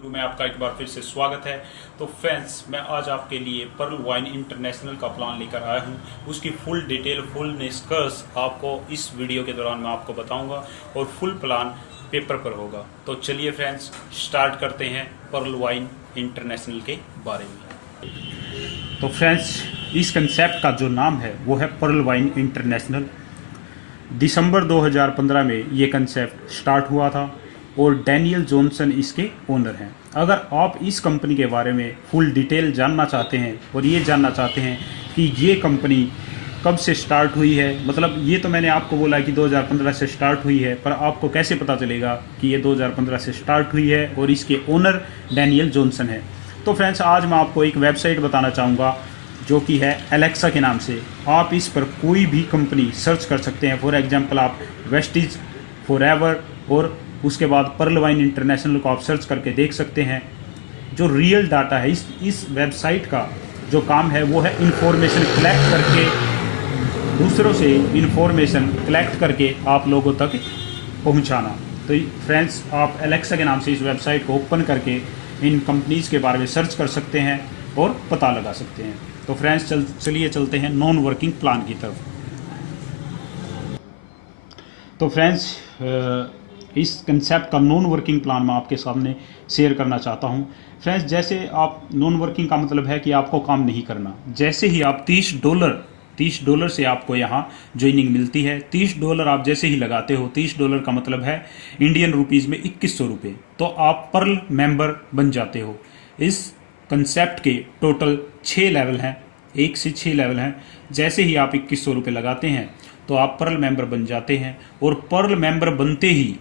शुरू में आपका एक बार फिर से स्वागत है। तो फ्रेंड्स, मैं आज आपके लिए पर्ल वाइन इंटरनेशनल का प्लान लेकर आया हूं। उसकी फुल डिटेल, फुल निष्कर्ष आपको इस वीडियो के दौरान मैं आपको बताऊंगा और फुल प्लान पेपर पर होगा। तो चलिए फ्रेंड्स, स्टार्ट करते हैं पर्ल वाइन इंटरनेशनल के बारे में। तो फ्रेंड्स, इस कंसेप्ट का जो नाम है वो है पर्ल वाइन इंटरनेशनल। दिसंबर 2015 में ये कंसेप्ट स्टार्ट हुआ था और डैनियल जॉनसन इसके ओनर हैं। अगर आप इस कंपनी के बारे में फुल डिटेल जानना चाहते हैं और ये जानना चाहते हैं कि ये कंपनी कब से स्टार्ट हुई है, मतलब ये तो मैंने आपको बोला कि 2015 से स्टार्ट हुई है, पर आपको कैसे पता चलेगा कि ये 2015 से स्टार्ट हुई है और इसके ओनर डैनियल जॉनसन है। तो फ्रेंड्स, आज मैं आपको एक वेबसाइट बताना चाहूँगा जो कि है एलेक्सा के नाम से। आप इस पर कोई भी कंपनी सर्च कर सकते हैं। फॉर एग्जांपल, आप वेस्टिज, फॉरएवर और उसके बाद पर्ल वाइन इंटरनेशनल को आप सर्च करके देख सकते हैं। जो रियल डाटा है इस वेबसाइट का जो काम है वो है इंफॉर्मेशन कलेक्ट करके, दूसरों से इंफॉर्मेशन कलेक्ट करके आप लोगों तक पहुंचाना। तो फ्रेंड्स, आप एलेक्सा के नाम से इस वेबसाइट को ओपन करके इन कंपनीज़ के बारे में सर्च कर सकते हैं और पता लगा सकते हैं। तो फ्रेंड्स, चलिए चलते हैं नॉन वर्किंग प्लान की तरफ। तो फ्रेंड्स, इस कंसेप्ट का नॉन वर्किंग प्लान मैं आपके सामने शेयर करना चाहता हूं। फ्रेंड्स, जैसे आप नॉन वर्किंग का मतलब है कि आपको काम नहीं करना। जैसे ही आप $30 से आपको यहाँ ज्वाइनिंग मिलती है। $30 आप जैसे ही लगाते हो, $30 का मतलब है इंडियन रुपीज़ में 2100 रुपये, तो आप पर्ल मेंबर बन जाते हो। इस कंसेप्ट के टोटल 6 लेवल हैं, 1 से 6 लेवल हैं। जैसे ही आप 2100 रुपये लगाते हैं तो आप पर्ल मेंबर बन जाते हैं और पर्ल मेंबर बनते ही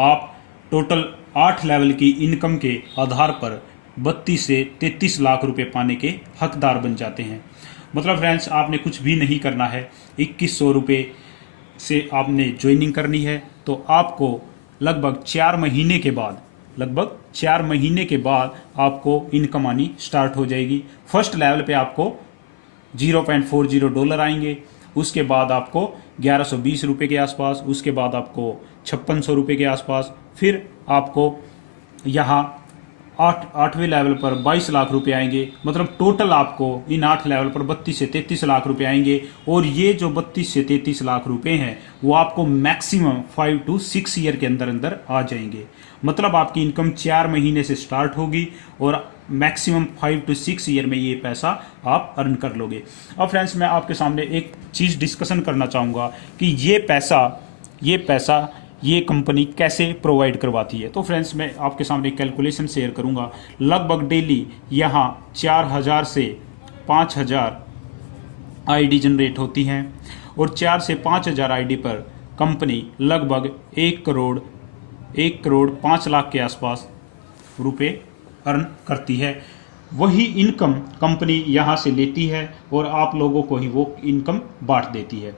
आप टोटल 8 लेवल की इनकम के आधार पर 32 से 33 लाख रुपए पाने के हकदार बन जाते हैं। मतलब फ्रेंड्स, आपने कुछ भी नहीं करना है। 2100 रुपये से आपने ज्वाइनिंग करनी है तो आपको लगभग 4 महीने के बाद आपको इनकम आनी स्टार्ट हो जाएगी। फर्स्ट लेवल पे आपको $0.40 आएंगे, उसके बाद आपको 1120 रुपये के आसपास, उसके बाद आपको 5600 रुपये के आसपास, फिर आपको यहाँ 8वें लेवल पर 22 लाख रुपए आएंगे। मतलब टोटल आपको इन 8 लेवल पर 32 से 33 लाख रुपए आएंगे। और ये जो 32 से 33 लाख रुपए हैं वो आपको मैक्सिमम 5 to 6 ईयर के अंदर अंदर आ जाएंगे। मतलब आपकी इनकम 4 महीने से स्टार्ट होगी और मैक्सिमम 5 to 6 ईयर में ये पैसा आप अर्न कर लोगे। अब फ्रेंड्स, मैं आपके सामने एक चीज़ डिस्कशन करना चाहूँगा कि ये पैसा ये कंपनी कैसे प्रोवाइड करवाती है। तो फ्रेंड्स, मैं आपके सामने एक कैलकुलेशन शेयर करूंगा। लगभग डेली यहाँ 4000 से 5000 आईडी जनरेट होती हैं और 4 से 5000 आईडी पर कंपनी लगभग 1 करोड़ 5 लाख के आसपास रुपए अर्न करती है। वही इनकम कंपनी यहाँ से लेती है और आप लोगों को ही वो इनकम बांट देती है।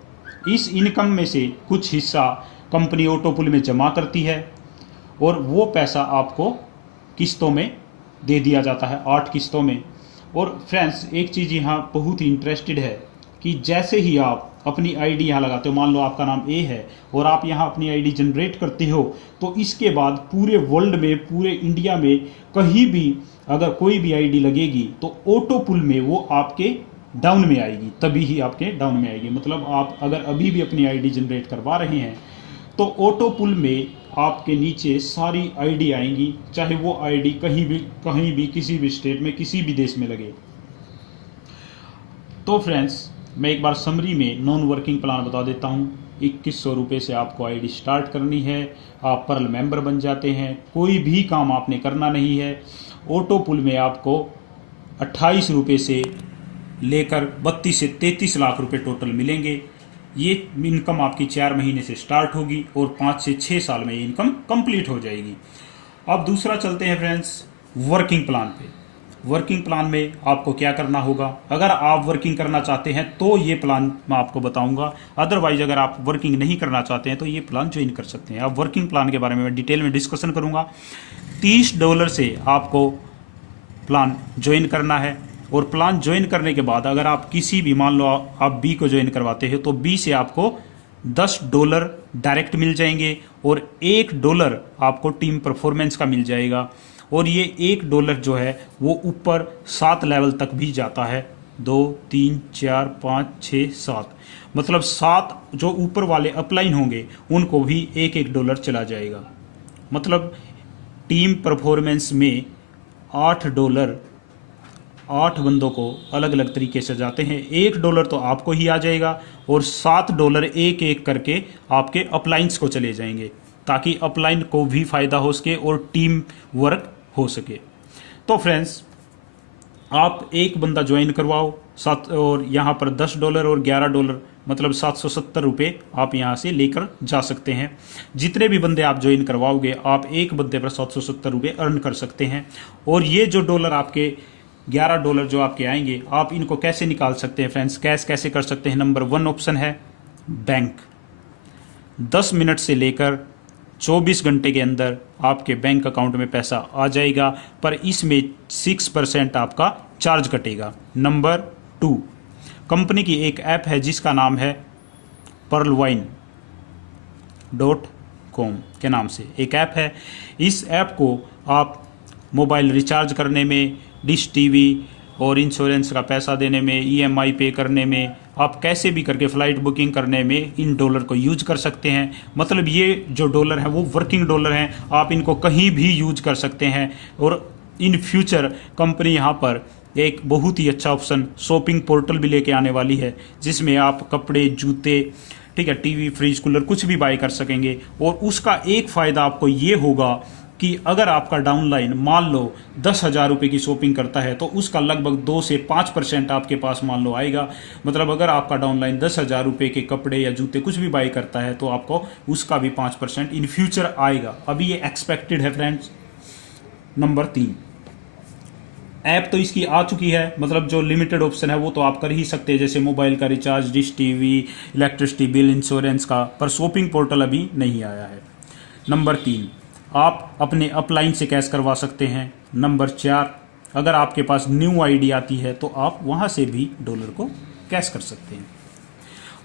इस इनकम में से कुछ हिस्सा कंपनी ऑटोपुल में जमा करती है और वो पैसा आपको किस्तों में दे दिया जाता है, 8 किस्तों में। और फ्रेंड्स, एक चीज़ यहाँ बहुत ही इंटरेस्टेड है कि जैसे ही आप अपनी आईडी यहाँ लगाते हो, मान लो आपका नाम ए है और आप यहाँ अपनी आईडी जनरेट करते हो, तो इसके बाद पूरे वर्ल्ड में, पूरे इंडिया में कहीं भी अगर कोई भी आईडी लगेगी तो ऑटोपुल में वो आपके डाउन में आएगी, तभी ही आपके डाउन में आएगी। मतलब आप अगर अभी भी अपनी आईडी जनरेट करवा रहे हैं तो ऑटोपुल में आपके नीचे सारी आईडी आएंगी, चाहे वो आईडी कहीं भी किसी भी स्टेट में, किसी भी देश में लगे। तो फ्रेंड्स, मैं एक बार समरी में नॉन वर्किंग प्लान बता देता हूँ। 2100 रुपये से आपको आईडी स्टार्ट करनी है, आप पर्ल मेंबर बन जाते हैं। कोई भी काम आपने करना नहीं है। ऑटोपुल में आपको 28 रुपये से लेकर 32 से 33 लाख रुपए टोटल मिलेंगे। ये इनकम आपकी 4 महीने से स्टार्ट होगी और 5 से 6 साल में ये इनकम कंप्लीट हो जाएगी। अब दूसरा चलते हैं फ्रेंड्स वर्किंग प्लान पे। वर्किंग प्लान में आपको क्या करना होगा। अगर आप वर्किंग करना चाहते हैं तो ये प्लान मैं आपको बताऊंगा, अदरवाइज अगर आप वर्किंग नहीं करना चाहते हैं तो ये प्लान ज्वाइन कर सकते हैं। अब वर्किंग प्लान के बारे में मैं डिटेल में डिस्कशन करूंगा। $30 से आपको प्लान ज्वाइन करना है और प्लान ज्वाइन करने के बाद अगर आप किसी भी, मान लो आप बी को ज्वाइन करवाते हैं तो बी से आपको $10 डायरेक्ट मिल जाएंगे और $1 आपको टीम परफॉर्मेंस का मिल जाएगा और ये $1 जो है वो ऊपर 7 लेवल तक भी जाता है, 2 3 4 5 6 7, मतलब 7 जो ऊपर वाले अपलाइन होंगे उनको भी $1 चला जाएगा। मतलब टीम परफॉर्मेंस में $8 8 बंदों को अलग अलग तरीके से जाते हैं। $1 तो आपको ही आ जाएगा और $7 एक एक करके आपके अपलाइंस को चले जाएंगे, ताकि अपलाइन को भी फायदा हो सके और टीम वर्क हो सके। तो फ्रेंड्स, आप एक बंदा ज्वाइन करवाओ और यहाँ पर $10 और $11, मतलब ₹770 आप यहाँ से लेकर जा सकते हैं। जितने भी बंदे आप ज्वाइन करवाओगे आप एक बंदे पर ₹770 अर्न कर सकते हैं। और ये जो डॉलर आपके $11 जो आपके आएंगे, आप इनको कैसे निकाल सकते हैं फ्रेंड्स, कैश कैसे कर सकते हैं? नंबर 1 ऑप्शन है बैंक। 10 मिनट से लेकर 24 घंटे के अंदर आपके बैंक अकाउंट में पैसा आ जाएगा, पर इसमें 6% आपका चार्ज कटेगा। नंबर 2, कंपनी की एक ऐप है जिसका नाम है pearlwine.com के नाम से एक ऐप है। इस ऐप को आप मोबाइल रिचार्ज करने में, डिश टीवी और इंश्योरेंस का पैसा देने में, EMI पे करने में, आप कैसे भी करके फ़्लाइट बुकिंग करने में इन डॉलर को यूज कर सकते हैं। मतलब ये जो डॉलर है वो वर्किंग डॉलर हैं, आप इनको कहीं भी यूज कर सकते हैं। और इन फ्यूचर कंपनी यहाँ पर एक बहुत ही अच्छा ऑप्शन शॉपिंग पोर्टल भी लेके आने वाली है, जिसमें आप कपड़े, जूते, ठीक है, टीवी, फ्रिज, कूलर कुछ भी बाय कर सकेंगे। और उसका एक फ़ायदा आपको ये होगा कि अगर आपका डाउनलाइन मान लो 10,000 रुपये की शॉपिंग करता है तो उसका लगभग 2 से 5% आपके पास मान लो आएगा। मतलब अगर आपका डाउनलाइन 10,000 रुपये के कपड़े या जूते कुछ भी बाय करता है तो आपको उसका भी 5% इन फ्यूचर आएगा। अभी ये एक्सपेक्टेड है फ्रेंड्स। नंबर 3, ऐप तो इसकी आ चुकी है, मतलब जो लिमिटेड ऑप्शन है वो तो आप कर ही सकते हैं, जैसे मोबाइल का recharge, dish TV, electricity bill, insurance का, पर शॉपिंग पोर्टल अभी नहीं आया है। नंबर 3, आप अपने अपलाइन से कैश करवा सकते हैं। नंबर 4, अगर आपके पास न्यू आईडी आती है तो आप वहाँ से भी डॉलर को कैश कर सकते हैं।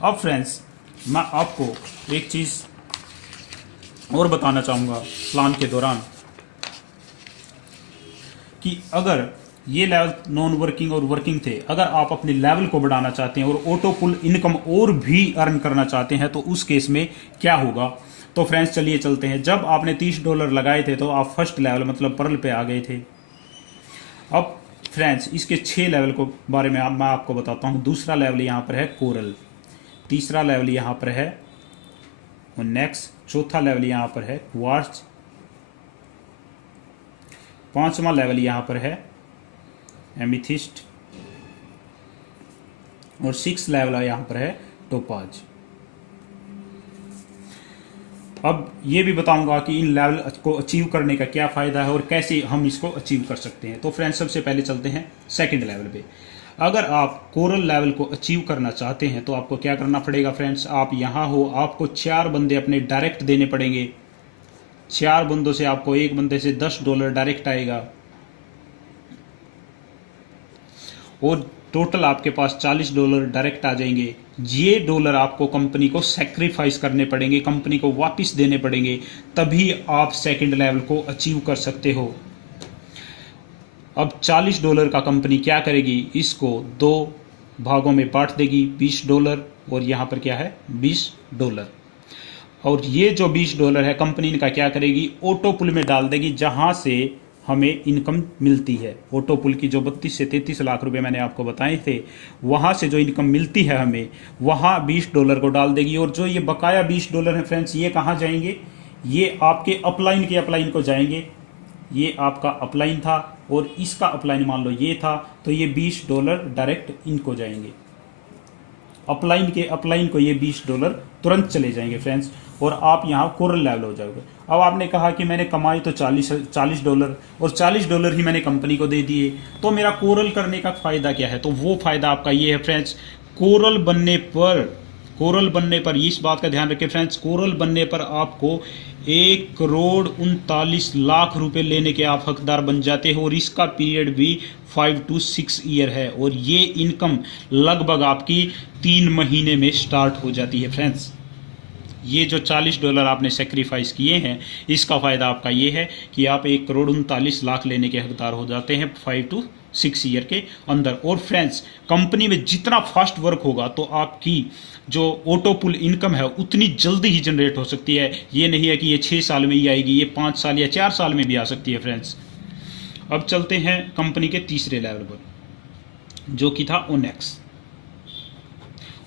अब फ्रेंड्स, मैं आपको एक चीज़ और बताना चाहूँगा प्लान के दौरान कि अगर ये लेवल नॉन वर्किंग और वर्किंग थे, अगर आप अपने लेवल को बढ़ाना चाहते हैं और ऑटो पुल इनकम और भी अर्न करना चाहते हैं तो उस केस में क्या होगा। तो फ्रेंड्स चलिए चलते हैं। जब आपने $30 लगाए थे तो आप फर्स्ट लेवल मतलब पर्ल पे आ गए थे। अब फ्रेंड्स इसके 6 लेवल को बारे में मैं आपको बताता हूँ। दूसरा लेवल यहाँ पर है कोरल, तीसरा लेवल यहाँ पर है नेक्स्ट, चौथा लेवल यहाँ पर है क्वार्ट्ज, पांचवा लेवल यहाँ पर है एमिथिस्ट और 6 लेवल यहाँ पर है टोपाज। अब ये भी बताऊंगा कि इन लेवल को अचीव करने का क्या फ़ायदा है और कैसे हम इसको अचीव कर सकते हैं। तो फ्रेंड्स सबसे पहले चलते हैं सेकंड लेवल पे। अगर आप कोरल लेवल को अचीव करना चाहते हैं तो आपको क्या करना पड़ेगा फ्रेंड्स, आप यहाँ हो, आपको 4 बंदे अपने डायरेक्ट देने पड़ेंगे। 4 बंदों से आपको एक बंदे से $10 डायरेक्ट आएगा और टोटल आपके पास $40 डायरेक्ट आ जाएंगे। ये डॉलर आपको कंपनी को सेक्रीफाइस करने पड़ेंगे, कंपनी को वापस देने पड़ेंगे, तभी आप सेकंड लेवल को अचीव कर सकते हो। अब $40 का कंपनी क्या करेगी, इसको 2 भागों में बांट देगी, $20 और यहाँ पर क्या है $20। और ये जो $20 है कंपनी इनका क्या करेगी, ऑटो पुल में डाल देगी, जहाँ से हमें इनकम मिलती है। ऑटो पुल की जो 32 से 33 लाख रुपए मैंने आपको बताए थे, वहाँ से जो इनकम मिलती है हमें, वहाँ $20 को डाल देगी। और जो ये बकाया $20 है फ्रेंड्स, ये कहाँ जाएंगे, ये आपके अपलाइन के अपलाइन को जाएंगे। ये आपका अपलाइन था और इसका अपलाइन मान लो ये था, तो ये $20 डायरेक्ट इनको जाएंगे। अपलाइन के अपलाइन को ये $20 तुरंत चले जाएंगे फ्रेंड्स, और आप यहाँ कोरल लेवल हो जाओगे। अब आपने कहा कि मैंने कमाई तो $40 और $40 ही मैंने कंपनी को दे दिए, तो मेरा कोरल करने का फ़ायदा क्या है। तो वो फ़ायदा आपका ये है फ्रेंड्स, कोरल बनने पर इस बात का ध्यान रखें फ्रेंड्स, कोरल बनने पर आपको 1,39,00,000 रुपए लेने के आप हकदार बन जाते हो। और इसका पीरियड भी 5 to 6 ईयर है और ये इनकम लगभग आपकी 3 महीने में स्टार्ट हो जाती है फ्रेंड्स। ये जो $40 आपने सेक्रीफाइस किए हैं, इसका फ़ायदा आपका ये है कि आप 1,39,00,000 लेने के हकदार हो जाते हैं 5 to 6 ईयर के अंदर। और फ्रेंड्स, कंपनी में जितना फास्ट वर्क होगा तो आपकी जो ऑटो पुल इनकम है उतनी जल्दी ही जनरेट हो सकती है। ये नहीं है कि ये 6 साल में ही आएगी, ये 5 साल या 4 साल में भी आ सकती है फ्रेंड्स। अब चलते हैं कंपनी के तीसरे लेवल पर, जो कि था ओनेक्स।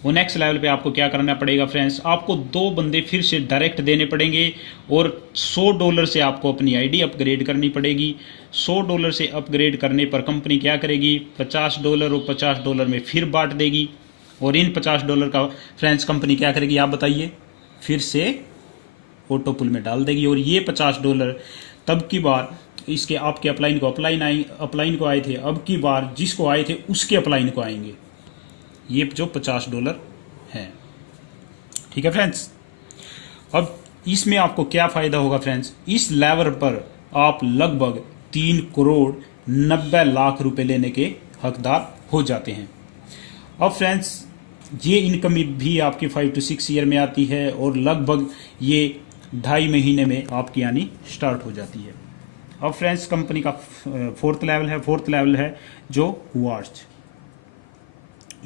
ओनेक्स लेवल पे आपको क्या करना पड़ेगा फ्रेंड्स, आपको 2 बंदे फिर से डायरेक्ट देने पड़ेंगे और $100 से आपको अपनी आईडी अपग्रेड करनी पड़ेगी। $100 से अपग्रेड करने पर कंपनी क्या करेगी, $50 और $50 में फिर बांट देगी। और इन $50 का फ्रेंड्स कंपनी क्या करेगी आप बताइए, फिर से ऑटो पुल में डाल देगी। और ये $50 तब की बार इसके आपके अपलाइन को आए थे, अब की बार जिसको आए थे उसके अपलाइन को आएंगे, ये जो $50 है। ठीक है फ्रेंड्स। अब इसमें आपको क्या फ़ायदा होगा फ्रेंड्स, इस लेवल पर आप लगभग 3,90,00,000 रुपए लेने के हकदार हो जाते हैं। अब फ्रेंड्स, ये इनकम भी आपकी 5 to 6 ईयर में आती है और लगभग ये 2.5 महीने में आपकी आनी स्टार्ट हो जाती है। अब फ्रेंड्स, कंपनी का फोर्थ लेवल है जो क्वार्ट्ज।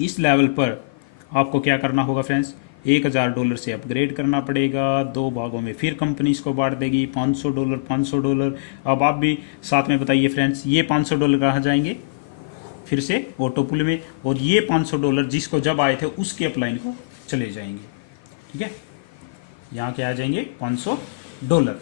इस लेवल पर आपको क्या करना होगा फ्रेंड्स, $1,000 से अपग्रेड करना पड़ेगा। 2 भागों में फिर कंपनी इसको बांट देगी, $500। अब आप भी साथ में बताइए फ्रेंड्स, ये $500 कहाँ जाएंगे, फिर से ऑटो पुल में। और ये $500 जिसको जब आए थे उसके अपलाइन को चले जाएंगे। ठीक है, यहाँ क्या आ जाएंगे, $500।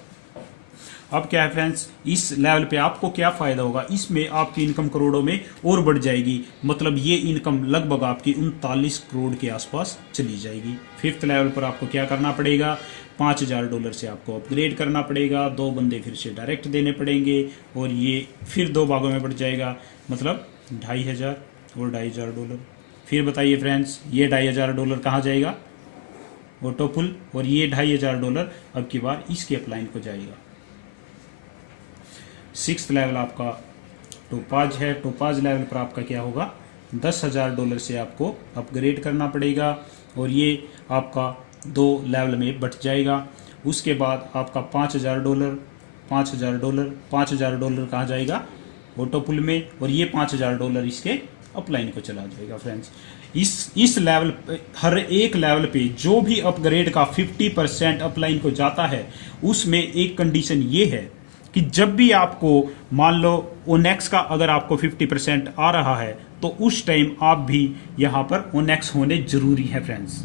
अब क्या है फ्रेंड्स, इस लेवल पे आपको क्या फ़ायदा होगा, इसमें आपकी इनकम करोड़ों में और बढ़ जाएगी। मतलब ये इनकम लगभग आपकी 39 करोड़ के आसपास चली जाएगी। फिफ्थ लेवल पर आपको क्या करना पड़ेगा, $5,000 से आपको अपग्रेड करना पड़ेगा। 2 बंदे फिर से डायरेक्ट देने पड़ेंगे और ये फिर 2 भागों में बढ़ जाएगा, मतलब $2,500 और $2,500। फिर बताइए फ्रेंड्स, ये $2,500 कहाँ जाएगा, ऑटो पुल। और ये $2,500 अब की बार इसके अपलाइन को जाएगा। 6th लेवल आपका टोपाज है। टोपाज लेवल पर आपका क्या होगा, $10,000 से आपको अपग्रेड करना पड़ेगा और ये आपका 2 लेवल में बढ़ जाएगा। उसके बाद आपका $5,000 $5,000 कहाँ जाएगा, ऑटो पुल में। और ये $5,000 इसके अपलाइन को चला जाएगा फ्रेंड्स। इस लेवल हर एक लेवल पे जो भी अपग्रेड का 50% अपलाइन को जाता है, उसमें एक कंडीशन ये है कि जब भी आपको मान लो ओनेक्स का अगर आपको 50% आ रहा है तो उस टाइम आप भी यहाँ पर ओनेक्स होने जरूरी है फ्रेंड्स।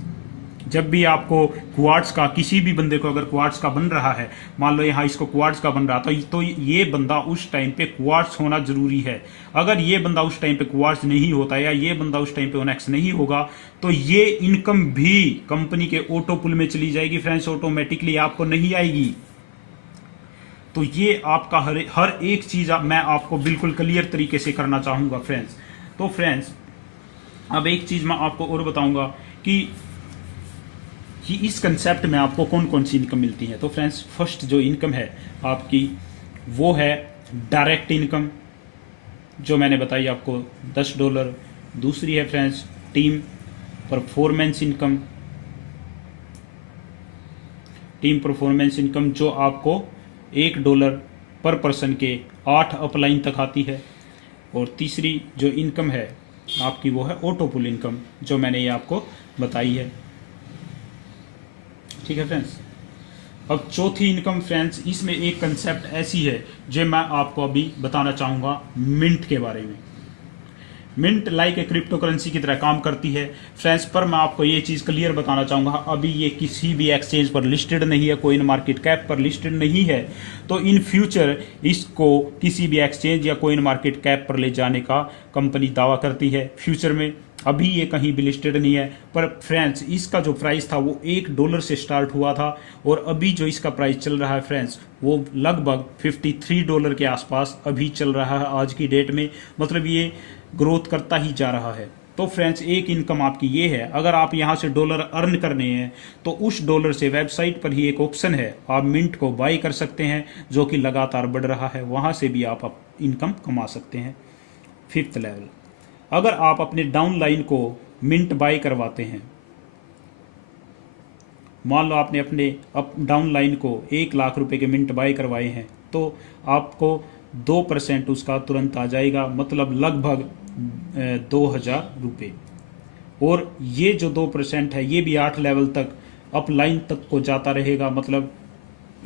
जब भी आपको क्वार्ट्स का, किसी भी बंदे को अगर क्वार्ट्स का बन रहा है, मान लो यहाँ इसको क्वार्ट्स का बन रहा था, तो ये बंदा उस टाइम पे क्वार्ट्स होना जरूरी है। अगर ये बंदा उस टाइम पे क्वार्ट्स नहीं होता या ये बंदा उस टाइम पे ओनेक्स नहीं होगा तो ये इनकम भी कंपनी के ऑटो पुल में चली जाएगी फ्रेंड्स, ऑटोमेटिकली आपको नहीं आएगी। तो ये आपका हर एक चीज़ मैं आपको बिल्कुल क्लियर तरीके से करना चाहूँगा फ्रेंड्स। तो फ्रेंड्स, अब एक चीज़ मैं आपको और बताऊँगा कि इस कंसेप्ट में आपको कौन कौन सी इनकम मिलती है। तो फ्रेंड्स, फर्स्ट जो इनकम है आपकी वो है डायरेक्ट इनकम, जो मैंने बताई आपको $10। दूसरी है फ्रेंड्स टीम परफॉर्मेंस इनकम, जो आपको $1 पर पर्सन के 8 अपलाइन तक आती है। और तीसरी जो इनकम है आपकी वो है ऑटो पुल इनकम, जो मैंने ये आपको बताई है। ठीक है फ्रेंड्स। अब चौथी इनकम फ्रेंड्स, इसमें एक कंसेप्ट ऐसी है जो मैं आपको अभी बताना चाहूँगा मिंट के बारे में। Mint like a cryptocurrency की तरह काम करती है फ्रेंड्स, पर मैं आपको ये चीज़ क्लियर बताना चाहूँगा, अभी ये किसी भी एक्सचेंज पर लिस्टेड नहीं है, कोइन मार्केट कैप पर लिस्टेड नहीं है। तो इन फ्यूचर इसको किसी भी एक्सचेंज या कोइन मार्केट कैप पर ले जाने का कंपनी दावा करती है फ्यूचर में। अभी ये कहीं भी लिस्टेड नहीं है, पर फ्रेंड्स इसका जो प्राइस था वो $1 से स्टार्ट हुआ था और अभी जो इसका प्राइस चल रहा है फ्रेंड्स वो लगभग $53 के आसपास अभी चल रहा है आज की डेट में। मतलब ये ग्रोथ करता ही जा रहा है। तो फ्रेंड्स, एक इनकम आपकी ये है, अगर आप यहाँ से डॉलर अर्न करने हैं तो उस डॉलर से वेबसाइट पर ही एक ऑप्शन है, आप मिंट को बाई कर सकते हैं, जो कि लगातार बढ़ रहा है, वहाँ से भी आप इनकम कमा सकते हैं। फिफ्थ लेवल, अगर आप अपने डाउनलाइन को मिंट बाई करवाते हैं मान लो आपने अपने अप डाउन लाइन को 1 लाख रुपए के मिंट बाय करवाए हैं, तो आपको 2% उसका तुरंत आ जाएगा, मतलब लगभग 2,000 रुपये। और ये जो 2% है ये भी 8 लेवल तक अप लाइन तक को जाता रहेगा, मतलब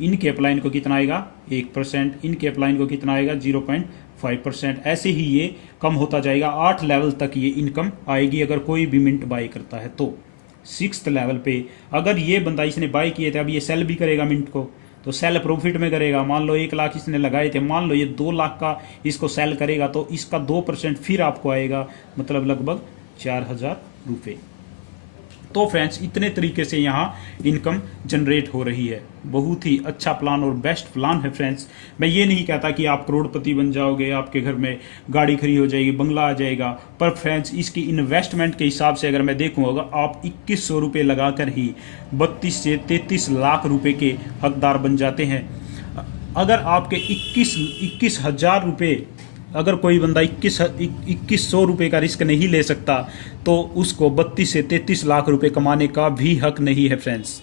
इनके अपलाइन को कितना आएगा 1%, इनके अपलाइन को कितना आएगा 0.5%। ऐसे ही ये कम होता जाएगा, 8 लेवल तक ये इनकम आएगी अगर कोई भी मिंट बाय करता है। तो 6th लेवल पे अगर ये बंदा इसने बाय किए थे, अब ये सेल भी करेगा मिंट को, तो सेल प्रॉफिट में करेगा। मान लो 1 लाख इसने लगाए थे, मान लो ये 2 लाख का इसको सेल करेगा, तो इसका 2% फिर आपको आएगा, मतलब लगभग 4,000 रुपये। तो फ्रेंड्स इतने तरीके से यहाँ इनकम जनरेट हो रही है। बहुत ही अच्छा प्लान और बेस्ट प्लान है फ्रेंड्स। मैं ये नहीं कहता कि आप करोड़पति बन जाओगे, आपके घर में गाड़ी खड़ी हो जाएगी, बंगला आ जाएगा, पर फ्रेंड्स इसकी इन्वेस्टमेंट के हिसाब से अगर मैं देखूँगा, आप 2100 रुपये लगाकर ही 32 से 33 लाख रुपये के हकदार बन जाते हैं। अगर आपके 21,000 रुपये, अगर कोई बंदा 2100 रुपये का रिस्क नहीं ले सकता, तो उसको 32 से 33 लाख रुपए कमाने का भी हक नहीं है फ्रेंड्स।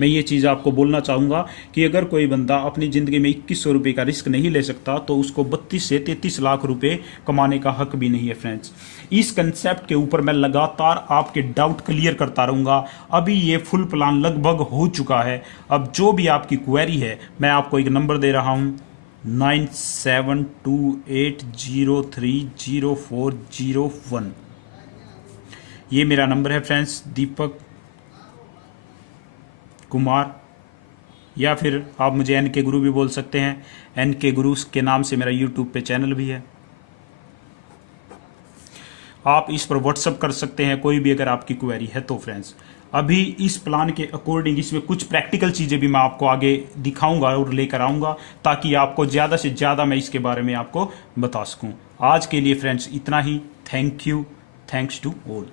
मैं ये चीज़ आपको बोलना चाहूँगा कि अगर कोई बंदा अपनी ज़िंदगी में 2100 रुपये का रिस्क नहीं ले सकता, तो उसको 32 से 33 लाख रुपए कमाने का हक भी नहीं है फ्रेंड्स। इस कंसेप्ट के ऊपर मैं लगातार आपके डाउट क्लियर करता रहूँगा। अभी ये फुल प्लान लगभग हो चुका है। अब जो भी आपकी क्वेरी है, मैं आपको एक नंबर दे रहा हूँ, 9728030401। ये मेरा नंबर है फ्रेंड्स, दीपक कुमार, या फिर आप मुझे NK गुरु भी बोल सकते हैं। NK गुरु के नाम से मेरा यूट्यूब पे चैनल भी है। आप इस पर व्हाट्सअप कर सकते हैं कोई भी अगर आपकी क्वेरी है तो फ्रेंड्स। अभी इस प्लान के अकॉर्डिंग इसमें कुछ प्रैक्टिकल चीज़ें भी मैं आपको आगे दिखाऊंगा और लेकर आऊँगा, ताकि आपको ज़्यादा से ज़्यादा मैं इसके बारे में आपको बता सकूँ। आज के लिए फ्रेंड्स इतना ही। Thank you, thanks to all.